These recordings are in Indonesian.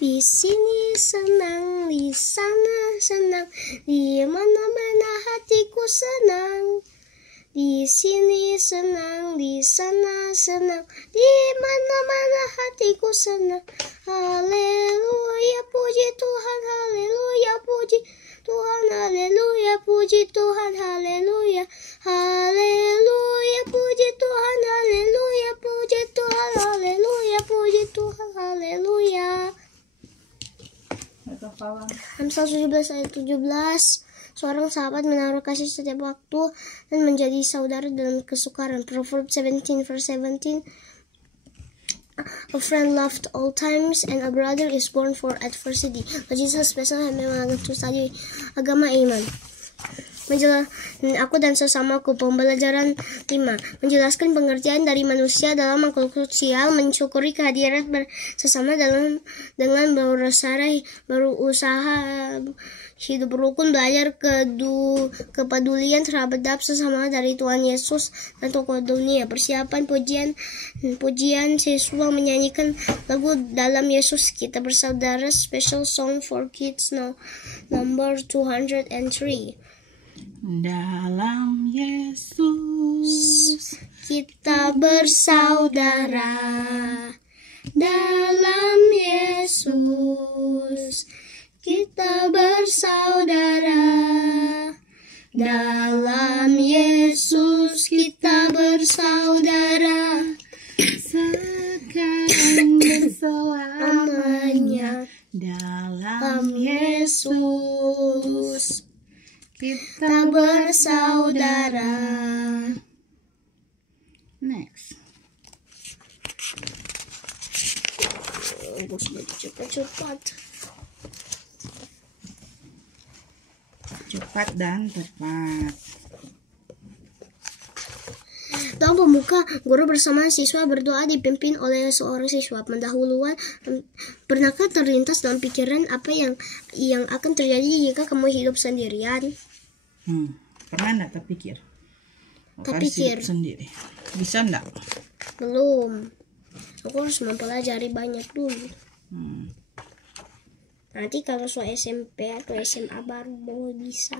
Di sini senang, di sana senang, di mana-mana hatiku senang. Di sini senang, di sana senang, di mana-mana hatiku senang. Haleluya, puji Tuhan, haleluya, puji Tuhan, haleluya, puji Tuhan, haleluya. Haleluya, puji Tuhan, haleluya, puji Tuhan, haleluya, puji Tuhan, haleluya. Amsal 17 ayat 17. Seorang sahabat menaruh kasih setiap waktu dan menjadi saudara dalam kesukaran. Proverbs 17 verse 17. A friend loved all times and a brother is born for adversity. Jesus pesan memang tadi agama iman. Aku dan sesamaku. Pembelajaran 5. Menjelaskan pengertian dari manusia dalam makhluk sosial, mensyukuri kehadiran sesama dengan berusaha hidup rukun, belajar kepedulian terhadap sesama dari Tuhan Yesus dan tokoh dunia. Persiapan pujian siswa menyanyikan lagu dalam Yesus Kita Bersaudara, special song for kids number 203. Dalam Yesus kita bersaudara, dalam Yesus kita bersaudara, dalam Yesus kita bersaudara, sekarang dan selamanya. Dalam Yesus kita bersaudara. Next. Cepat dan tepat. Dalam pembuka, guru bersama siswa berdoa dipimpin oleh seorang siswa. Pendahuluan, pernahkah terlintas dalam pikiran apa yang akan terjadi jika kamu hidup sendirian? Pernah enggak terpikir? Terpikir sendiri. Bisa enggak? Belum. Aku harus mempelajari banyak dulu. Nanti kalau soal SMP atau SMA baru bisa.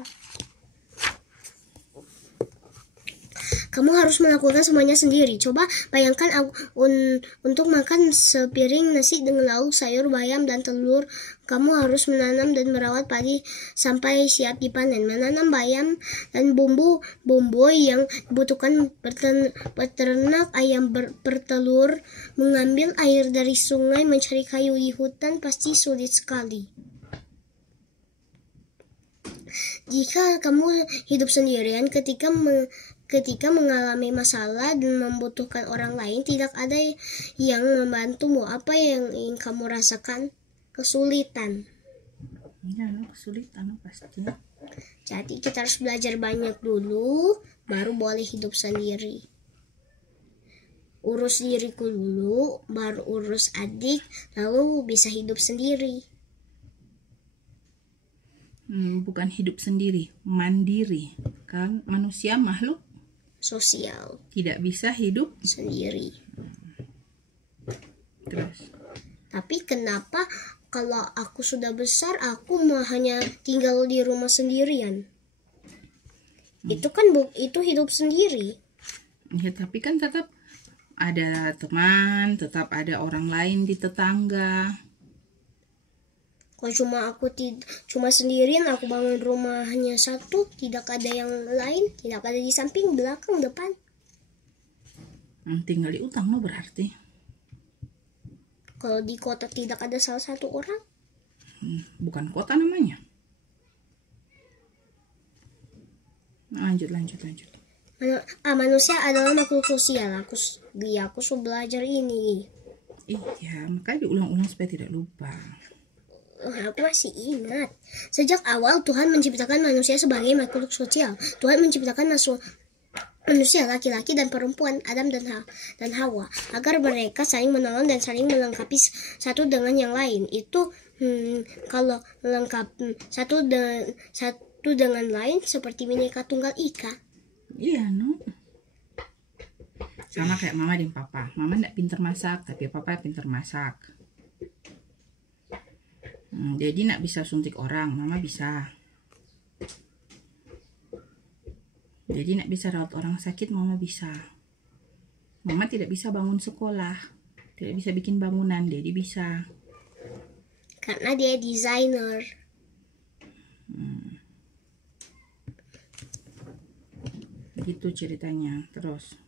Kamu harus melakukan semuanya sendiri. Coba bayangkan untuk makan sepiring nasi dengan lauk, sayur, bayam, dan telur. Kamu harus menanam dan merawat padi sampai siap dipanen. Menanam bayam dan bumbu yang dibutuhkan peternak ayam bertelur. Mengambil air dari sungai, mencari kayu di hutan pasti sulit sekali. Jika kamu hidup sendirian, ketika mengalami masalah dan membutuhkan orang lain, tidak ada yang membantumu. Apa yang ingin kamu rasakan? Kesulitan. Ya, kesulitan pasti. Jadi kita harus belajar banyak dulu, baru boleh hidup sendiri. Urus diriku dulu, baru urus adik, lalu bisa hidup sendiri. Bukan hidup sendiri, mandiri. Kan manusia makhluk sosial, tidak bisa hidup sendiri. Terus, tapi kenapa kalau aku sudah besar aku hanya tinggal di rumah sendirian? Itu kan itu hidup sendiri. Ya, tapi kan tetap ada teman, tetap ada orang lain di tetangga. Kalau cuma sendirian, aku bangun rumah hanya satu, tidak ada yang lain, tidak ada di samping, belakang, depan. Tinggal di utang berarti. Kalau di kota tidak ada salah satu orang? Bukan kota namanya. Lanjut. Manusia adalah makhluk sosial. Aku sudah belajar ini. Iya, makanya diulang-ulang supaya tidak lupa. Aku masih ingat. Sejak awal Tuhan menciptakan manusia sebagai makhluk sosial. Tuhan menciptakan manusia laki-laki dan perempuan, Adam dan Hawa, agar mereka saling menolong dan saling melengkapi satu dengan yang lain. Itu kalau lengkap satu dengan lain seperti Bhinneka Tunggal Ika. Iya, sama kayak mama dan papa. Mama tidak pintar masak, tapi papa pintar masak. Jadi nak bisa suntik orang, mama bisa. Jadi nak bisa rawat orang sakit, mama bisa. Mama tidak bisa bangun sekolah, tidak bisa bikin bangunan, Dedi bisa. Karena dia desainer. Gitu ceritanya. Terus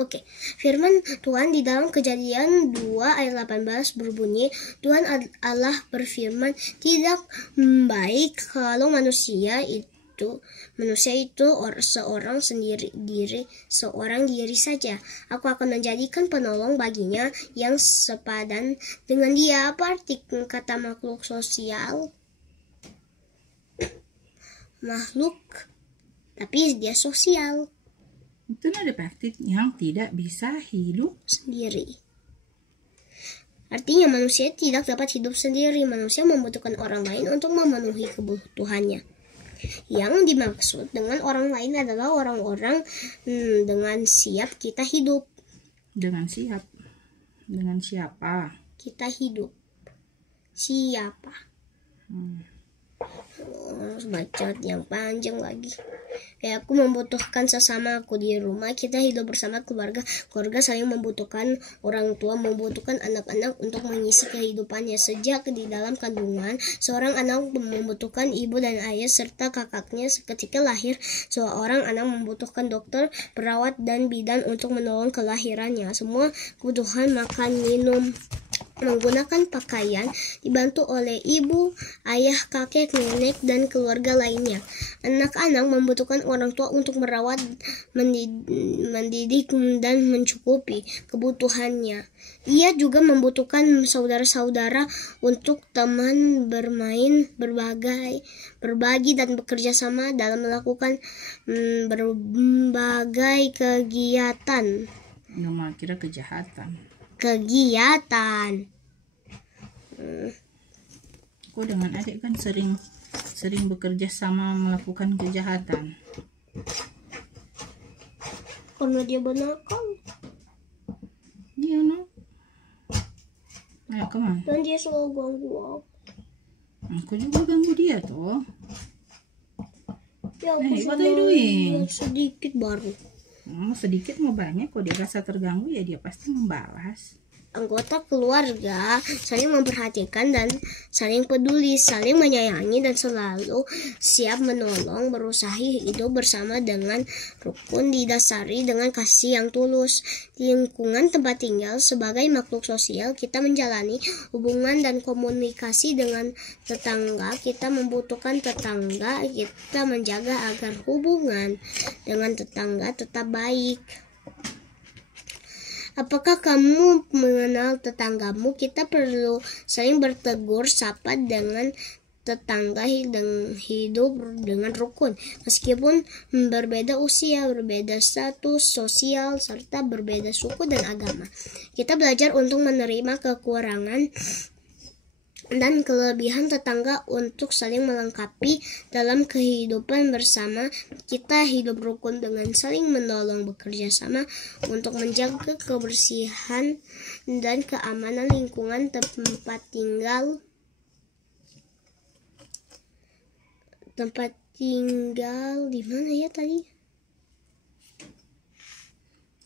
Oke, firman Tuhan di dalam Kejadian 2 ayat 18 berbunyi, Tuhan Allah berfirman, tidak baik kalau manusia itu seorang diri saja. Aku akan menjadikan penolong baginya yang sepadan dengan dia. Apa arti kata makhluk sosial? Makhluk, tapi dia sosial. itu ada praktik yang tidak bisa hidup sendiri. Artinya manusia tidak dapat hidup sendiri. Manusia membutuhkan orang lain untuk memenuhi kebutuhannya. Yang dimaksud dengan orang lain adalah orang-orang dengan siap kita hidup. Dengan siap? Dengan siapa? Kita hidup. Siapa? Bacot yang panjang lagi. Kayak aku membutuhkan sesama aku di rumah. Kita hidup bersama keluarga. Keluarga saling membutuhkan. Orang tua membutuhkan anak-anak untuk mengisi kehidupannya. Sejak di dalam kandungan, seorang anak membutuhkan ibu dan ayah serta kakaknya. Ketika lahir, seorang anak membutuhkan dokter, perawat, dan bidan untuk menolong kelahirannya. Semua kebutuhan makan, minum, menggunakan pakaian dibantu oleh ibu, ayah, kakek, nenek, dan keluarga lainnya. Anak-anak membutuhkan orang tua untuk merawat, mendidik, dan mencukupi kebutuhannya. Ia juga membutuhkan saudara-saudara untuk teman bermain, berbagi, dan bekerja sama dalam melakukan berbagai kegiatan. Nggak kira kegiatan. Aku dengan adik kan sering bekerja sama melakukan kejahatan. Karena dia benakal. Iya, no. Ayo, kemana? Dan dia selalu ganggu aku. Aku juga ganggu dia toh. Ya, aku what are you doing? Sedikit baru. Sedikit mau banyak, kalau dia rasa terganggu ya dia pasti membalas. Anggota keluarga saling memperhatikan dan saling peduli, saling menyayangi, dan selalu siap menolong, berusaha hidup bersama dengan rukun, didasari dengan kasih yang tulus. Di lingkungan tempat tinggal sebagai makhluk sosial, kita menjalani hubungan dan komunikasi dengan tetangga. Kita membutuhkan tetangga, kita menjaga agar hubungan dengan tetangga tetap baik. Apakah kamu mengenal tetanggamu? Kita perlu saling bertegur sapa dengan tetangga dan hidup dengan rukun. Meskipun berbeda usia, berbeda status sosial, serta berbeda suku dan agama. Kita belajar untuk menerima kekurangan dan kelebihan tetangga untuk saling melengkapi dalam kehidupan bersama. Kita hidup rukun dengan saling menolong, bekerja sama untuk menjaga kebersihan dan keamanan lingkungan tempat tinggal. Tempat tinggal di mana ya tadi?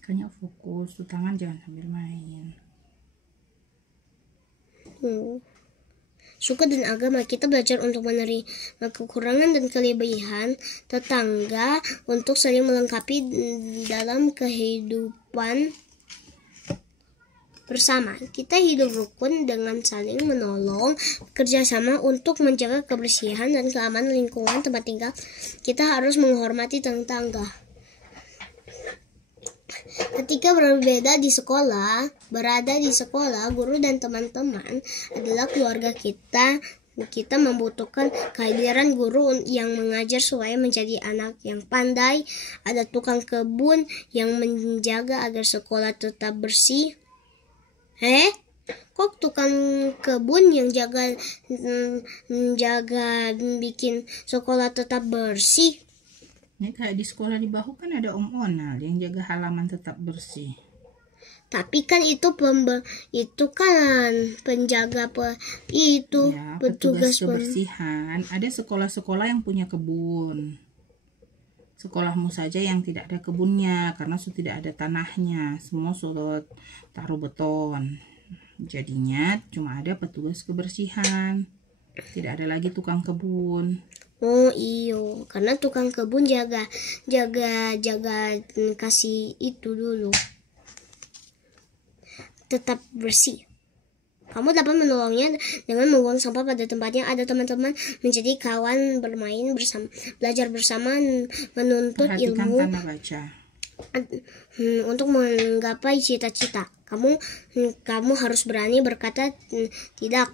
Kayaknya fokus, tuh tangan jangan sambil main. Suku dan agama. Kita belajar untuk menerima kekurangan dan kelebihan tetangga untuk saling melengkapi dalam kehidupan bersama. Kita hidup rukun dengan saling menolong, bekerja sama untuk menjaga kebersihan dan keamanan lingkungan tempat tinggal. Kita harus menghormati tetangga. Ketika berada di sekolah, guru dan teman-teman adalah keluarga kita. Kita membutuhkan kehadiran guru yang mengajar supaya menjadi anak yang pandai. Ada tukang kebun yang menjaga agar sekolah tetap bersih. Kok tukang kebun yang jaga bikin sekolah tetap bersih? Ini kayak di sekolah di Bahu kan ada Om Onal yang jaga halaman tetap bersih. Tapi kan itu penjaga Ya, petugas petugas kebersihan. Ada sekolah-sekolah yang punya kebun. Sekolahmu saja yang tidak ada kebunnya karena sudah tidak ada tanahnya, semua sudah taruh beton. Jadinya cuma ada petugas kebersihan. Tidak ada lagi tukang kebun. Oh iyo, karena tukang kebun jaga kasih itu dulu. Tetap bersih. Kamu dapat menolongnya dengan membuang sampah pada tempatnya. Ada teman-teman menjadi kawan, bermain bersama, belajar bersama, menuntut Perhatikan ilmu tanda baca. untuk menggapai cita-cita. Kamu harus berani berkata tidak.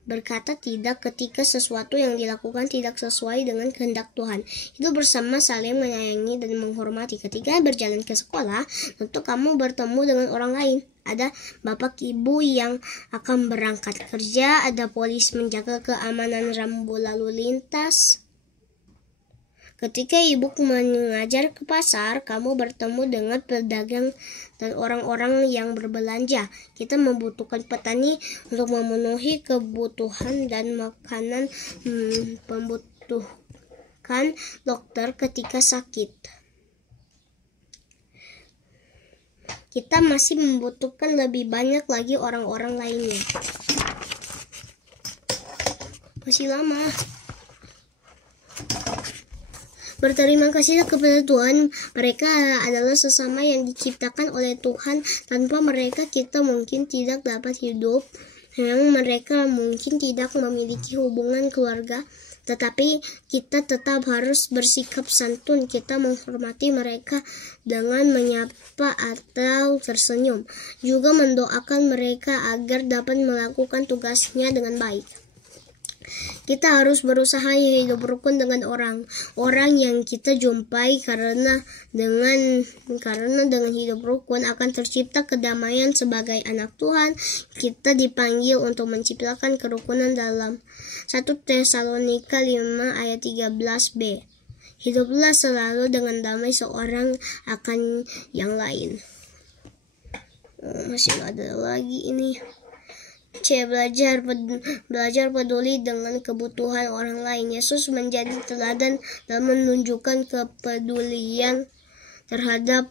Berkata tidak ketika sesuatu yang dilakukan tidak sesuai dengan kehendak Tuhan. Itu bersama saling menyayangi dan menghormati. Ketika berjalan ke sekolah, tentu kamu bertemu dengan orang lain. Ada bapak ibu yang akan berangkat kerja, ada polisi menjaga keamanan rambu lalu lintas. Ketika ibu mengajar ke pasar, kamu bertemu dengan pedagang dan orang-orang yang berbelanja. Kita membutuhkan petani untuk memenuhi kebutuhan dan makanan, membutuhkan dokter ketika sakit. Kita masih membutuhkan lebih banyak lagi orang-orang lainnya. Masih lama. Berterima kasihlah kepada Tuhan. Mereka adalah sesama yang diciptakan oleh Tuhan. Tanpa mereka kita mungkin tidak dapat hidup. Memang mereka mungkin tidak memiliki hubungan keluarga, tetapi kita tetap harus bersikap santun. Kita menghormati mereka dengan menyapa atau tersenyum. Juga mendoakan mereka agar dapat melakukan tugasnya dengan baik. Kita harus berusaha hidup rukun dengan orang yang kita jumpai karena dengan hidup rukun akan tercipta kedamaian sebagai anak Tuhan. Kita dipanggil untuk menciptakan kerukunan dalam 1 Tesalonika 5 ayat 13b. Hiduplah selalu dengan damai seorang akan yang lain. Masih ada lagi ini. Belajar peduli dengan kebutuhan orang lain. Yesus menjadi teladan dan menunjukkan kepedulian terhadap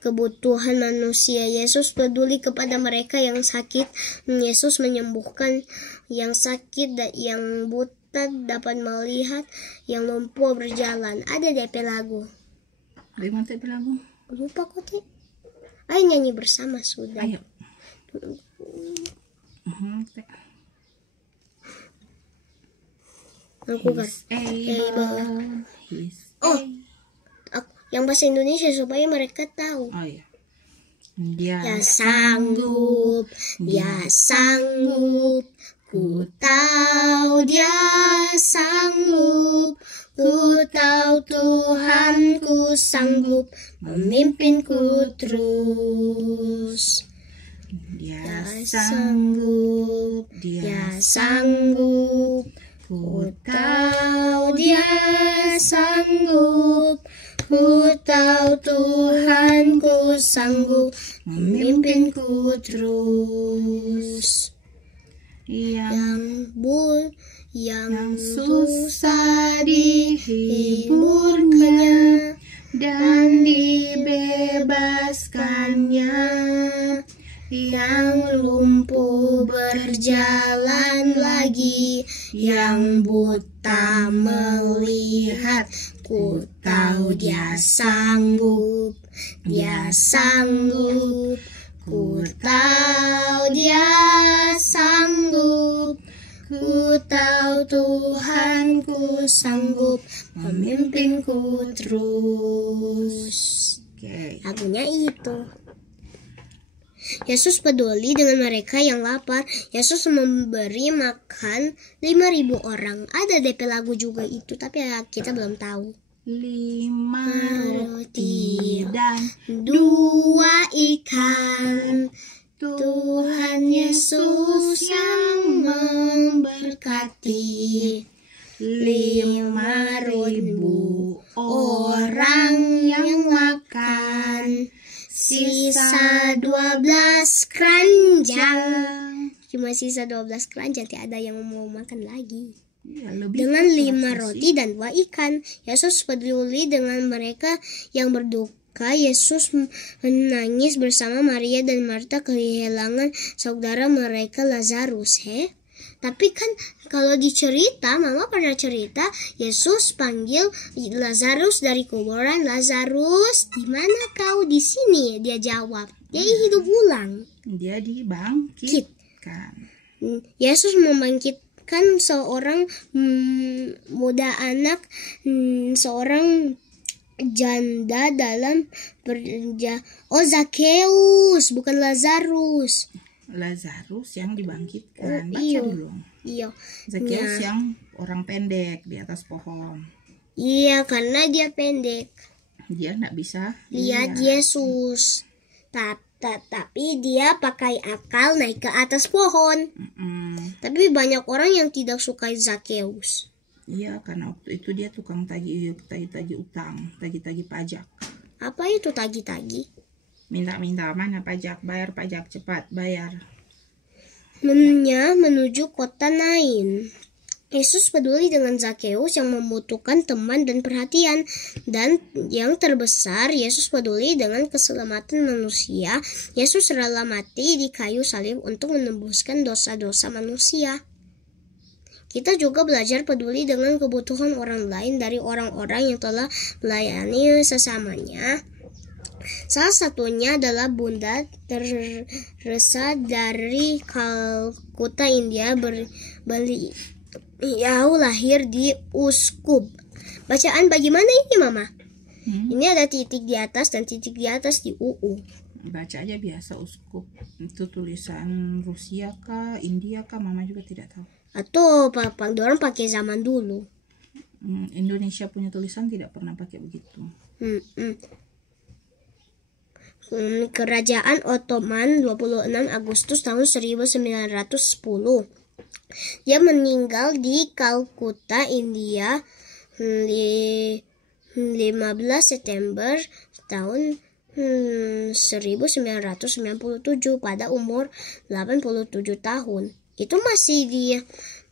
kebutuhan manusia. Yesus peduli kepada mereka yang sakit. Yesus menyembuhkan yang sakit dan yang buta dapat melihat, yang lumpuh berjalan. Ada DP lagu. Bagaimana DP lagu? Lupa kok, Teh. Ayo nyanyi bersama sudah. Ayo. Aku kan. Yang bahasa Indonesia supaya mereka tahu. Oh iya. Dia sanggup, dia sanggup. Ku tahu dia sanggup. Ku tahu Tuhanku sanggup memimpinku terus. Dia sanggup, dia sanggup. Ku tahu dia sanggup. Ku tahu Tuhanku sanggup memimpinku terus. Yang susah dihiburnya dan dibebaskannya. Yang lumpuh berjalan lagi, yang buta melihat. Ku tahu dia sanggup, dia sanggup. Ku tahu dia sanggup. Ku tahu Tuhanku sanggup memimpinku terus. Lagunya itu. Yesus peduli dengan mereka yang lapar. Yesus memberi makan 5.000 orang. Ada DP lagu juga itu, tapi kita belum tahu. 5 roti dan 2 ikan. Tuhan Yesus yang memberkati. 5.000 orang yang makan. Sisa 12 keranjang. Cuma sisa 12 keranjang, tidak ada yang mau makan lagi. Ya, lebih Dengan 5 roti dan 2 ikan, Yesus peduli dengan mereka yang berduka. Yesus menangis bersama Maria dan Marta kehilangan saudara mereka Lazarus. Tapi kan kalau dicerita, Mama pernah cerita, Yesus panggil Lazarus dari kuburan. Lazarus, di mana kau? Di sini, dia jawab. Dia hidup ulang. Dia dibangkitkan. Yesus membangkitkan seorang muda anak, seorang janda dalam Zakheus, bukan Lazarus. Lazarus yang dibangkitkan. Baca Iya. dulu. Iya. Zakheus yang orang pendek di atas pohon. Iya, karena dia pendek. Dia nggak bisa Lihat Yesus. Tapi dia pakai akal naik ke atas pohon. Tapi banyak orang yang tidak suka Zakheus. Iya, karena waktu itu dia tukang tagih utang, tagih pajak. Apa itu tagih-tagih? Minta mana pajak, bayar pajak, cepat bayar. Menuju kota Nain. Yesus peduli dengan Zakheus yang membutuhkan teman dan perhatian. Dan yang terbesar, Yesus peduli dengan keselamatan manusia. Yesus rela mati di kayu salib untuk menembuskan dosa-dosa manusia. Kita juga belajar peduli dengan kebutuhan orang lain dari orang-orang yang telah melayani sesamanya. Salah satunya adalah Bunda Teresa dari Kalkuta, India. Beliau lahir di Uskup. Bacaan bagaimana ini, Mama? Ini ada titik di atas dan titik di atas di UU. Baca aja biasa Uskup. Itu tulisan Rusia kah, India kah, Mama juga tidak tahu. Atau orang pakai zaman dulu. Indonesia punya tulisan tidak pernah pakai begitu. Kerajaan Ottoman 26 Agustus tahun 1910. Dia meninggal di Kalkuta, India 15 September tahun 1997 pada umur 87 tahun. Itu masih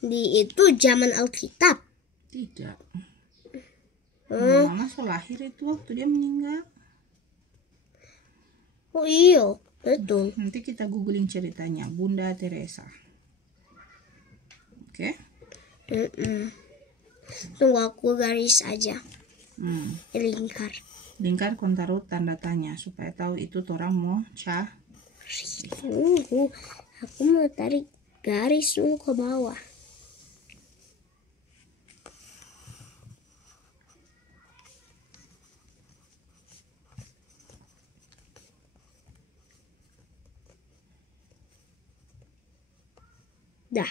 itu zaman Alkitab. Tidak. Mama lahir itu waktu dia meninggal. Oh iya, betul. Nanti kita googling ceritanya Bunda Teresa. Oke? Tunggu aku garis aja. Lingkar kon taruh tanda tanya supaya tahu itu orang mau cari. Aku mau tarik garis dulu ke bawah. Dah.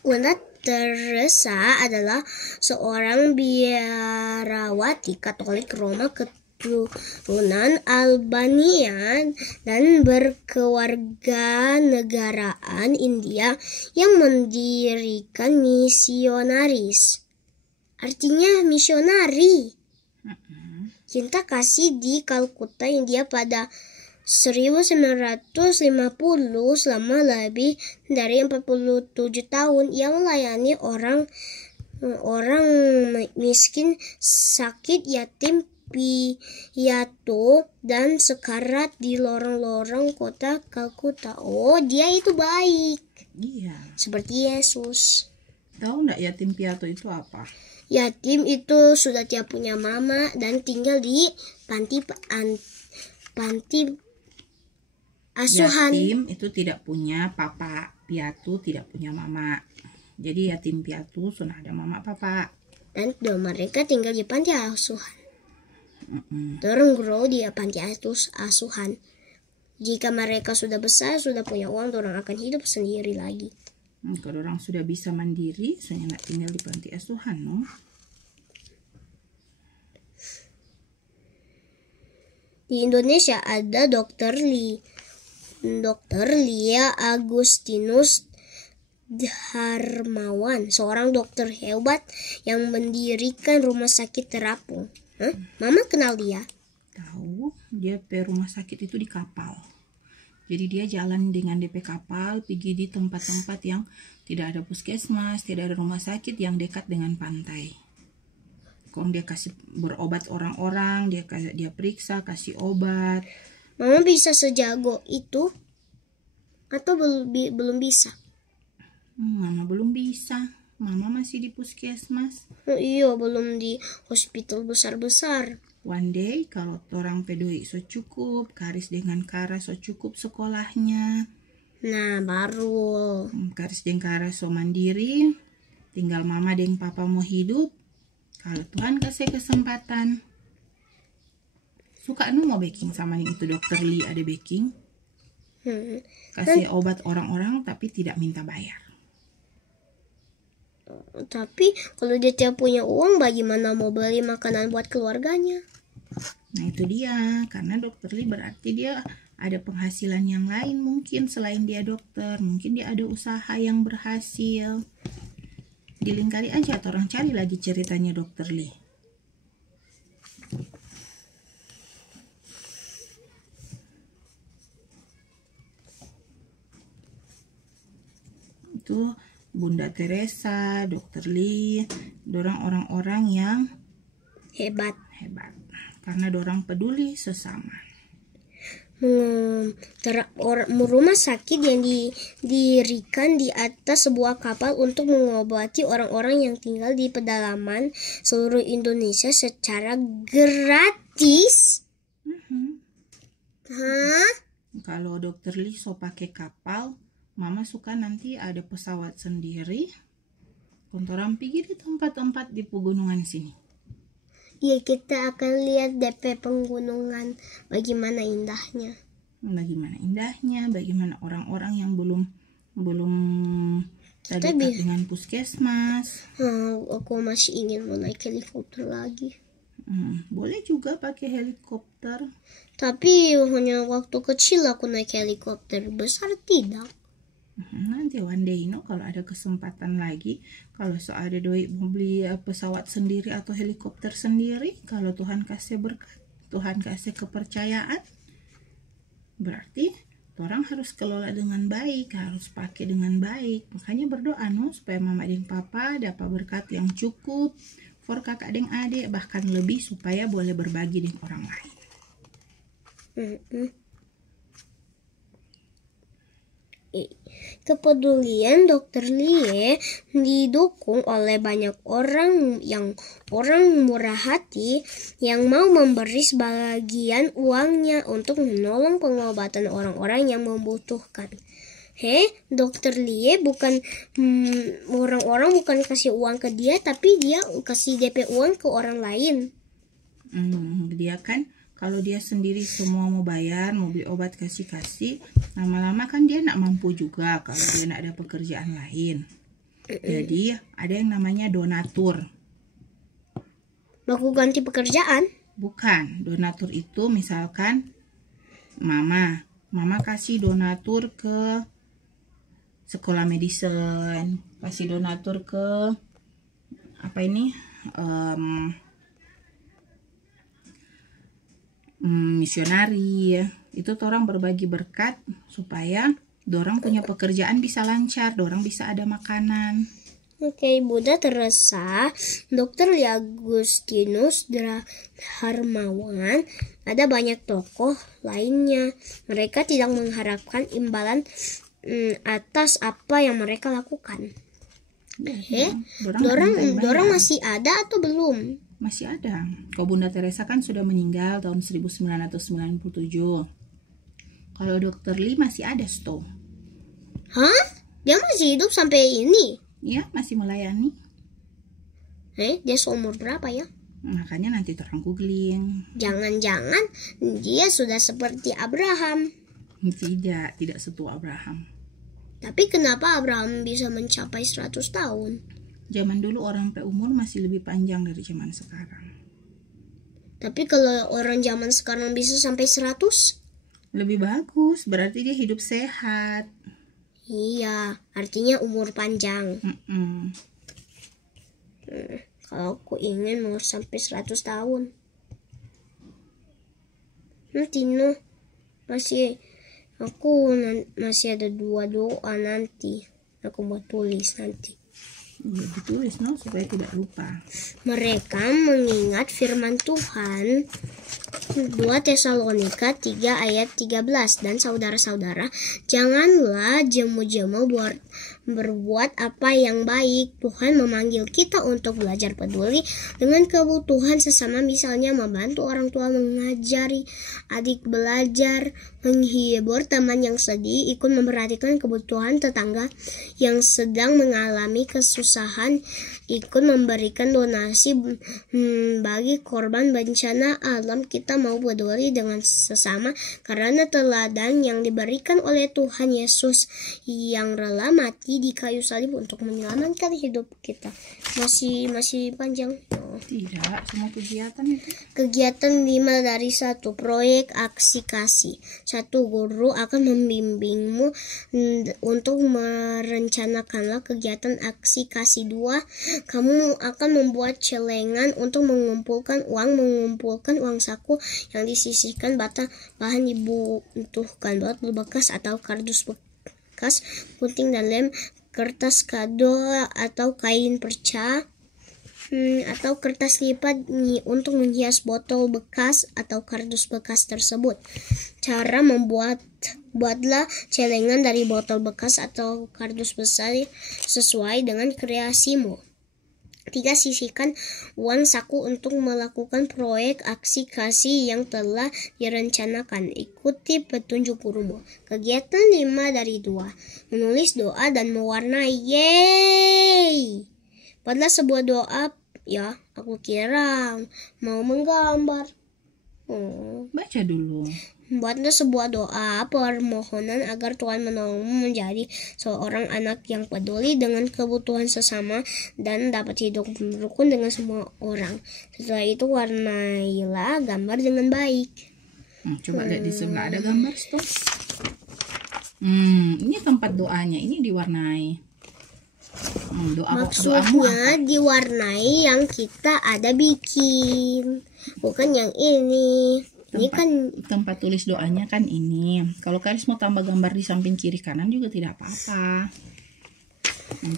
Bunda Teresa adalah seorang biarawati Katolik Roma keturunan Albania dan berkewarganegaraan India yang mendirikan misionaris. Artinya misionari. Cinta kasih di Kalkuta, India pada 1950, selama lebih dari 47 tahun. Ia melayani orang miskin, sakit, yatim piatu, dan sekarat di lorong-lorong kota Kalkuta. Oh, dia itu baik. Iya. Seperti Yesus. Tahu nggak yatim piatu itu apa? Yatim itu sudah tidak punya mama dan tinggal di panti asuhan. Yatim itu tidak punya papa, piatu tidak punya mama. Jadi yatim piatu sudah ada mama papa. Dan mereka tinggal di panti asuhan. Dorong grow di panti asuhan. Jika mereka sudah besar, sudah punya uang, orang akan hidup sendiri lagi. Kalau orang sudah bisa mandiri, saya nggak tinggal di panti asuhan, no? Di Indonesia ada Dr. Lia Agustinus Dharmawan, seorang dokter hebat yang mendirikan rumah sakit terapung. Mama kenal dia? Tahu, dia pe rumah sakit itu di kapal. Jadi dia jalan dengan DP kapal, pergi di tempat-tempat yang tidak ada puskesmas, tidak ada rumah sakit yang dekat dengan pantai. Kong dia kasih berobat orang-orang, dia periksa, kasih obat. Mama bisa sejago itu atau belum bisa? Mama belum bisa. Mama masih di puskesmas. Iya, belum di hospital besar-besar. One day kalau orang pedoi so cukup, Karis dengan Kara so cukup sekolahnya. Nah, baru. Karis dengan Kara so mandiri, tinggal mama dan papa mau hidup. Kalau Tuhan kasih kesempatan. Suka mau baking sama nih itu Dokter Lee ada baking. Kasih obat orang-orang tapi tidak minta bayar. Tapi kalau dia tidak punya uang, bagaimana mau beli makanan buat keluarganya? Nah itu dia, karena Dokter Lee berarti dia ada penghasilan yang lain mungkin selain dia dokter. Mungkin dia ada usaha yang berhasil. Dilingkari aja atau orang cari lagi ceritanya Dokter Lee. Itu Bunda Teresa, Dokter Lee, dorang orang-orang yang Hebat. Karena dorang peduli sesama. Rumah sakit yang didirikan di atas sebuah kapal untuk mengobati orang-orang yang tinggal di pedalaman seluruh Indonesia secara gratis. Hah? Kalau Dokter Lee so pakai kapal, Mama suka nanti ada pesawat sendiri. Kontoran pergi di tempat-tempat di pegunungan sini. Iya, kita akan lihat DP penggunungan, bagaimana indahnya. Bagaimana orang-orang yang belum dekat dengan puskesmas. Aku masih ingin mau naik helikopter lagi. Boleh juga pakai helikopter. Tapi hanya waktu kecil aku naik helikopter, besar tidak. Nanti one day kalau ada kesempatan lagi, kalau ada duit mau beli pesawat sendiri atau helikopter sendiri, kalau Tuhan kasih berkat, Tuhan kasih kepercayaan, berarti orang harus kelola dengan baik, harus pakai dengan baik. Makanya berdoa supaya mama dan papa dapat berkat yang cukup for kakak dan adik, bahkan lebih supaya boleh berbagi dengan orang lain. Kepedulian Dokter Lee didukung oleh banyak orang murah hati yang mau memberi sebagian uangnya untuk menolong pengobatan orang-orang yang membutuhkan. Dokter Lee bukan orang-orang bukan kasih uang ke dia, tapi dia kasih DP uang ke orang lain. Dia kan kalau dia sendiri semua mau bayar, mau beli obat kasih, lama-lama kan dia nak mampu juga kalau dia nak ada pekerjaan lain. Jadi ada yang namanya donatur. Aku ganti pekerjaan? Bukan, donatur itu misalkan mama kasih donatur ke sekolah medicine, kasih donatur ke misionari. Itu orang berbagi berkat supaya dorang punya pekerjaan bisa lancar, dorang bisa ada makanan. Oke, Bunda Teresa, Dr. Lee Agustinus Harmawan, ada banyak tokoh lainnya. Mereka tidak mengharapkan imbalan atas apa yang mereka lakukan. Dorang masih ada atau belum? Masih ada. Kalau Bunda Teresa kan sudah meninggal tahun 1997. Kalau Dr. Lee masih ada Sto. Hah? Dia masih hidup sampai ini? Ya, masih melayani. Dia seumur berapa ya? Makanya nanti orang googling. Jangan-jangan dia sudah seperti Abraham. Tidak setua Abraham. Tapi kenapa Abraham bisa mencapai 100 tahun? Zaman dulu orang umur masih lebih panjang dari zaman sekarang. Tapi kalau orang zaman sekarang bisa sampai 100? Lebih bagus, berarti dia hidup sehat. Iya, artinya umur panjang. Kalau aku ingin mau sampai 100 tahun. Nanti masih ada 2 doa nanti. Aku mau tulis nanti. Iya, ditulis supaya tidak lupa. Mereka mengingat firman Tuhan 2 Tesalonika 3 ayat 13. Dan saudara-saudara, janganlah jemu-jemu berbuat apa yang baik. Tuhan memanggil kita untuk belajar peduli dengan kebutuhan sesama, misalnya membantu orang tua, mengajari adik belajar, menghibur teman yang sedih, ikut memperhatikan kebutuhan tetangga yang sedang mengalami kesusahan, ikut memberikan donasi bagi korban bencana alam. Kita mau peduli dengan sesama karena teladan yang diberikan oleh Tuhan Yesus yang rela mati di kayu salib untuk menyelamatkan hidup kita. Masih panjang? Tidak, semua kegiatan itu. Kegiatan 5 dari 1. Proyek aksi kasih. 1. Guru akan membimbingmu untuk merencanakanlah kegiatan aksi kasih. 2. Kamu akan membuat celengan untuk mengumpulkan uang saku yang disisihkan, bahan dibutuhkan, botol bekas atau kardus bekas, gunting dan lem, kertas kado atau kain perca, atau kertas lipat untuk menghias botol bekas atau kardus bekas tersebut. Cara buatlah celengan dari botol bekas atau kardus besar sesuai dengan kreasimu. 3. Sisihkan uang saku untuk melakukan proyek aksi kasih yang telah direncanakan. Ikuti petunjuk gurumu. Kegiatan 5 dari 2. Menulis doa dan mewarnai. Yeay! Buatlah sebuah doa. Ya, aku kira mau menggambar. Baca dulu. Buatlah sebuah doa permohonan agar Tuhan menolongmu menjadi seorang anak yang peduli dengan kebutuhan sesama dan dapat hidup rukun dengan semua orang. Setelah itu warnailah gambar dengan baik. Coba lihat di sebelah ada gambar, stop. Ini tempat doanya, ini diwarnai. Maksudnya diwarnai yang kita ada bikin, bukan yang ini. Ini kan tempat tulis doanya kan ini. Kalau Karis mau tambah gambar di samping kiri kanan juga tidak apa-apa.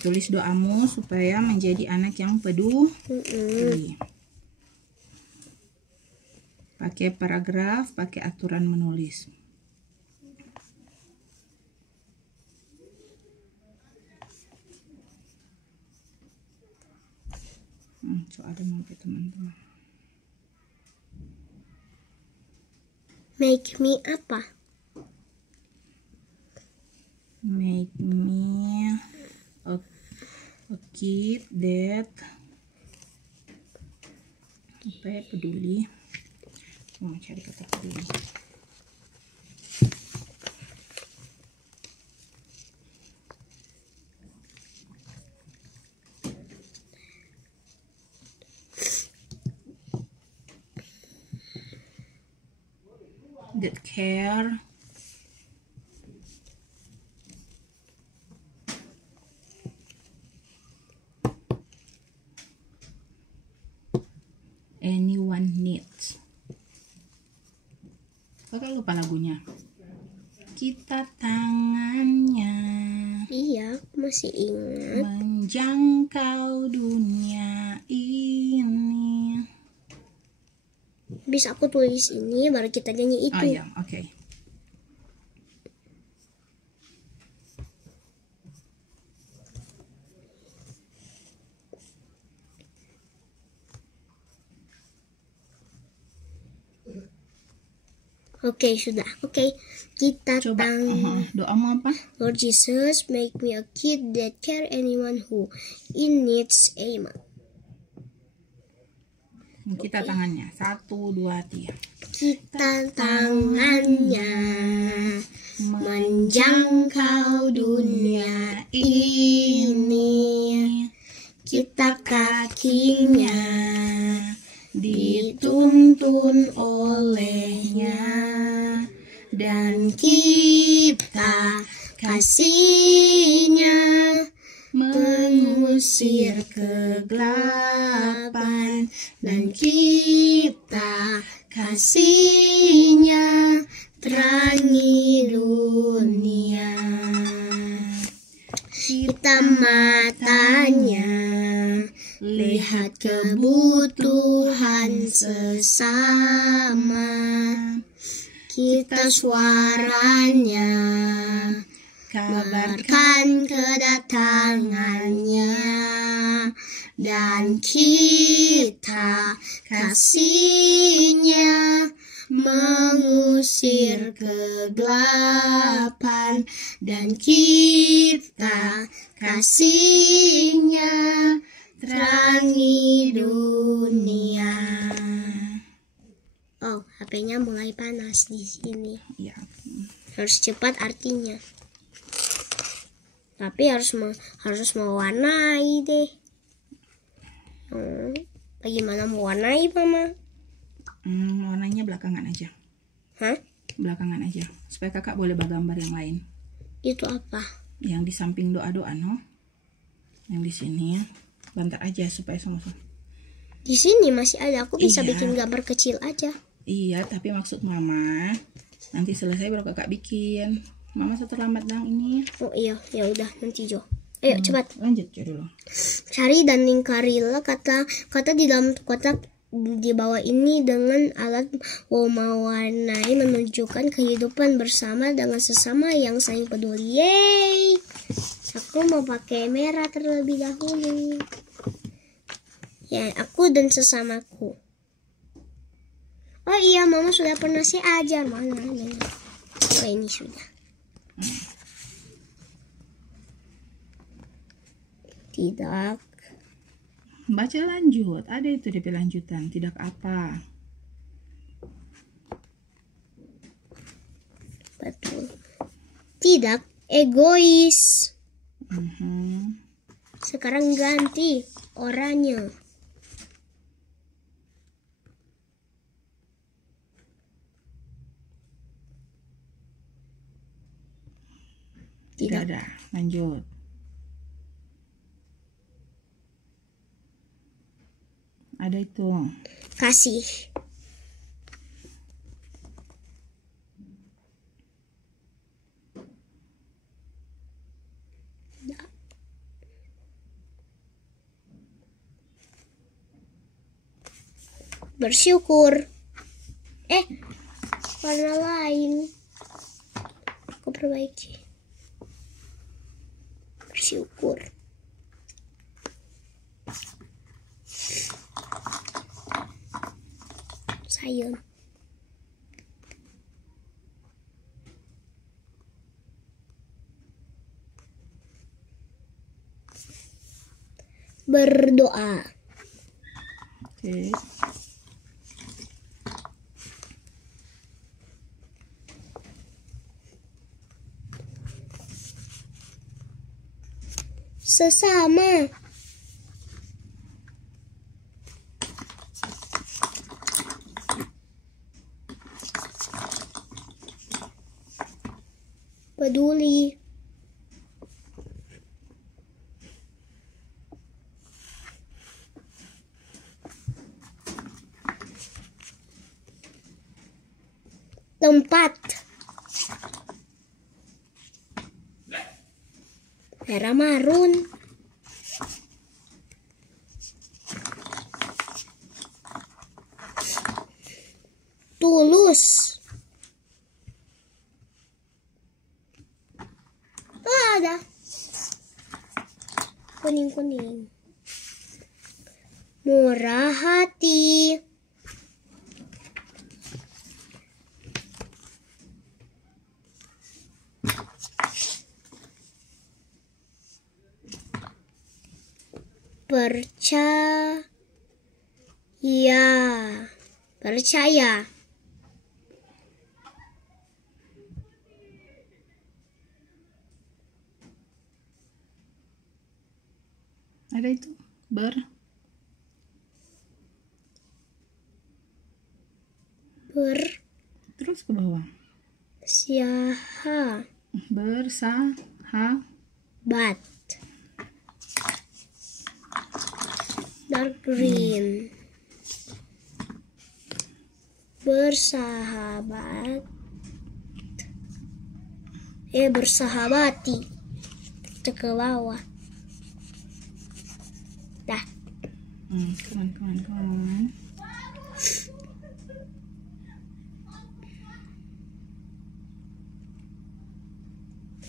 Tulis doamu supaya menjadi anak yang peduli. Pakai paragraf, pakai aturan menulis. Ada mungkin teman-teman. Make me apa? Make me a kid that peduli. Mau cari kata peduli. That care anyone needs. Kakak lupa lagunya. Kita tangannya. Iya, aku masih ingat. Menjangkau dunia ini. Bisa aku tulis ini baru kita nyanyi itu. Oh iya, oke. Oke, sudah. Oke. Kita Coba doamu apa? Lord Jesus, make me a kid that care anyone who in needs. Amen. Kita tangannya. 1, 2, 3. Kita tangannya menjangkau dunia ini. Kita kakinya dituntun olehnya. Dan kita kasihnya mengusir kegelapan, dan kita kasihnya terangi dunia. Hitam matanya, lihat kebutuhan sesama. Kita suaranya, kabarkan kedatangannya. Dan kita kasihnya mengusir kegelapan. Dan kita kasihnya terangi dunia. Oh, HP-nya mulai panas di sini. Ya. Harus cepat artinya. Tapi harus mewarnai deh. Bagaimana mewarnai, Mama? Warnanya belakangan aja. Hah? Belakangan aja. Supaya kakak boleh bergambar yang lain. Itu apa? Yang di samping doa-doa, no? Yang di sini ya. Bentar aja supaya sama-sama. Di sini masih ada. Aku bisa Iya. bikin gambar kecil aja. Iya, tapi maksud Mama, nanti selesai baru kakak bikin. Mama terlambat dong ini. Oh iya, ya udah nanti Jo. Ayo cepat. Lanjut Jo dulu. Cari dan lingkarilah kata di dalam kotak di bawah ini dengan alat mewarnai, menunjukkan kehidupan bersama dengan sesama yang saling peduli. Yeay! Aku mau pakai merah terlebih dahulu. Ya, aku dan sesamaku. Oh iya, Mama sudah pernah saya ajar. Mana? Oh, ini sudah. Tidak. Baca lanjut. Ada itu DP lanjutan. Tidak apa. Betul. Tidak egois. Sekarang ganti oranye. Tidak ada. Lanjut. Ada itu. Kasih. Bersyukur. Warna lain. Aku perbaiki. Bersyukur. Sayang. Berdoa. Oke. Sesama. Peduli. Tempat. Merah marun. Tulus. Ada. Kuning-kuning. Murah hati. Percaya. Ada itu. Terus ke bawah. Bersahabat. Dark green. bersahabat, bersahabati. Kita ke bawah. Dah. Come on.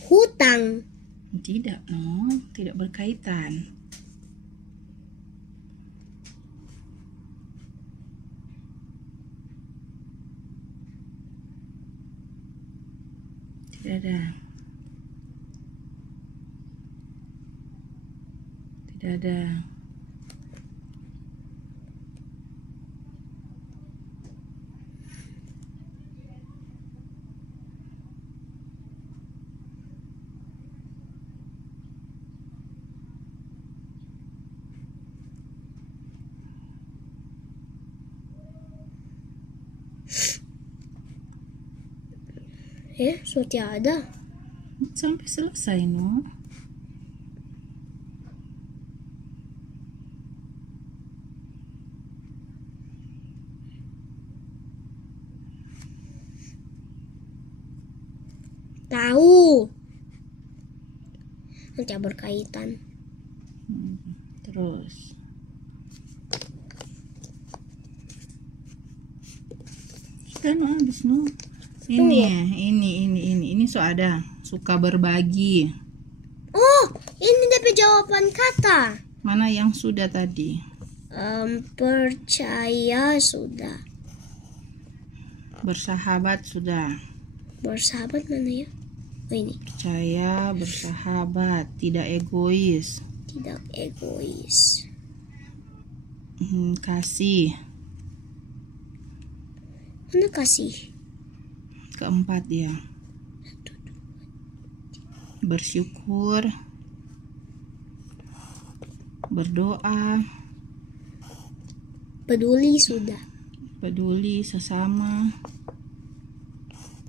Hutang. Tidak, no, tidak berkaitan. Tidak ada. Tidak ada. Sudah tiada. Sampai selesai, no. Tahu. Tidak berkaitan. Terus. Sudah, no, habis, no. Ini so ada. Suka berbagi. Oh, ini DP jawaban kata. Mana yang sudah tadi? Percaya sudah. Bersahabat sudah. Bersahabat mana ya? Oh, ini. Percaya, bersahabat, tidak egois. Tidak egois. Kasih. Mana kasih? Keempat ya. Bersyukur, berdoa, peduli sudah. Peduli sesama,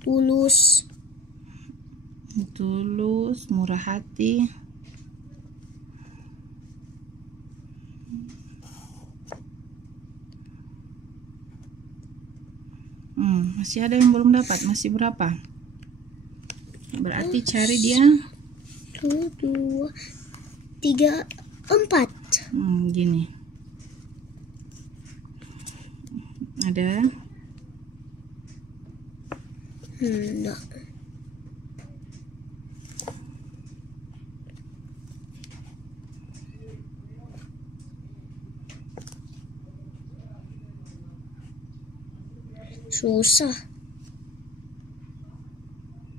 tulus, murah hati, masih ada yang belum dapat. Masih berapa? Berarti cari dia 1, 2, 3, 4. Gini. Ada? Enggak. Susah.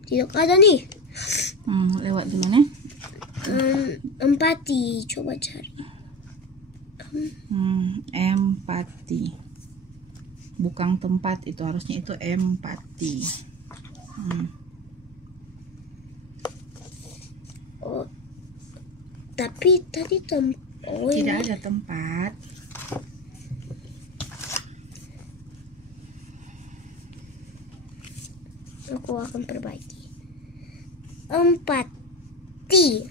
Tidak ada nih. Lewat dulu nih. Empati, coba cari. Empati. Bukan tempat, itu harusnya itu empati. Oh, tapi tadi tidak ada tempat. Aku akan perbaiki. Empati.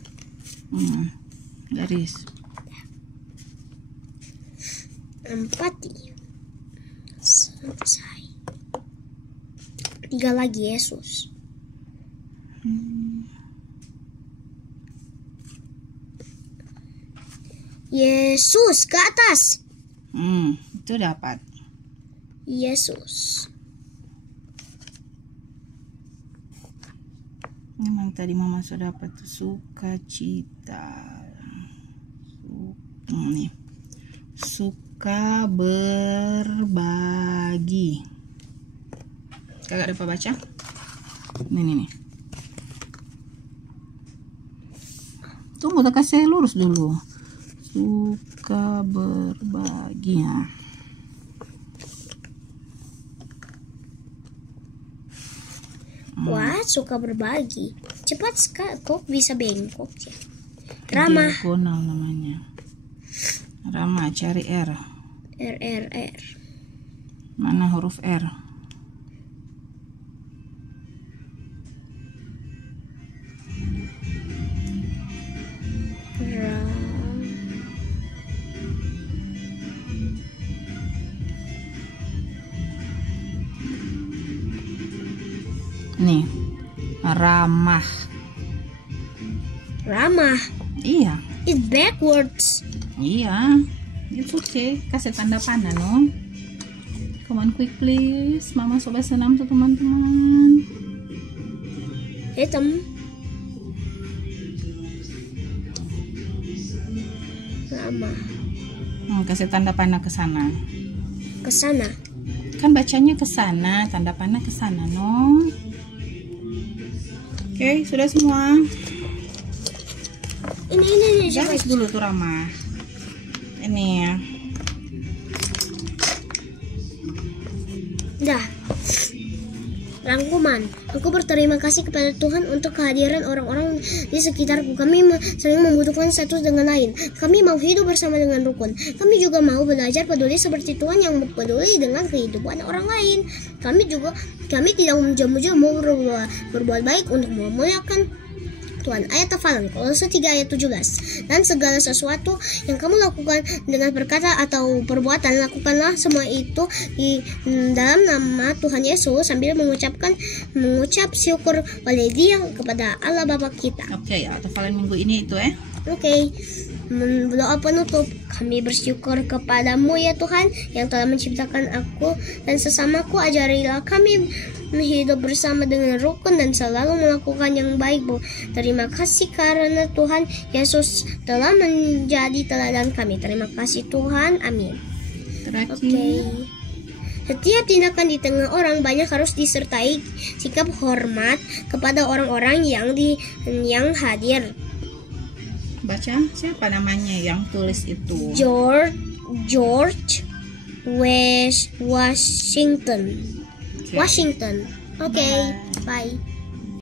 Garis. Empati. Selesai. 3 lagi, Yesus. Yesus ke atas. Itu dapat. Yesus. Memang tadi mama sudah dapat sukacita. Nih. Suka berbagi. Kakak dapat baca? Nih. Tunggu, tak kasih lurus dulu. Suka berbagi ya. Wah, suka berbagi. Cepat sekali, kok bisa bengkok ya. Ramah. Diagonal namanya. Ramah, cari R. R. Mana huruf R? Nih, ramah. Ramah. Iya. It's backwards. Iya. It's okay. Kasih tanda panah, no? Come on, quick please. Mama coba senam tuh teman-teman. Hitam. Ramah. Kasih tanda panah ke sana. Ke sana. Kan bacanya ke sana, tanda panah ke sana, no? Oke, sudah semua. Ini. Garis dulu tuh ramah. Ini ya. Dah. Rangkuman. Aku berterima kasih kepada Tuhan untuk kehadiran orang-orang di sekitarku. Kami saling membutuhkan satu dengan lain. Kami mau hidup bersama dengan rukun. Kami juga mau belajar peduli seperti Tuhan yang peduli dengan kehidupan orang lain. Kami tidak menjamu-jamu berbuat baik untuk memuliakan Tuhan. Ayat hafalan Kolose 3 ayat 17. Dan segala sesuatu yang kamu lakukan dengan perkata atau perbuatan, lakukanlah semua itu di dalam nama Tuhan Yesus sambil mengucap syukur oleh Dia kepada Allah Bapa kita. Oke, ya, hafalan minggu ini itu Oke. Doa penutup. Kami bersyukur kepadamu ya Tuhan yang telah menciptakan aku dan sesamaku. Ajarilah kami hidup bersama dengan rukun dan selalu melakukan yang baik, Bu. Terima kasih karena Tuhan Yesus telah menjadi teladan kami. Terima kasih Tuhan. Amin. Oke. Setiap tindakan di tengah orang banyak harus disertai sikap hormat kepada orang-orang yang hadir. Baca siapa namanya yang tulis itu? George Washington. Okay. Oke, bye.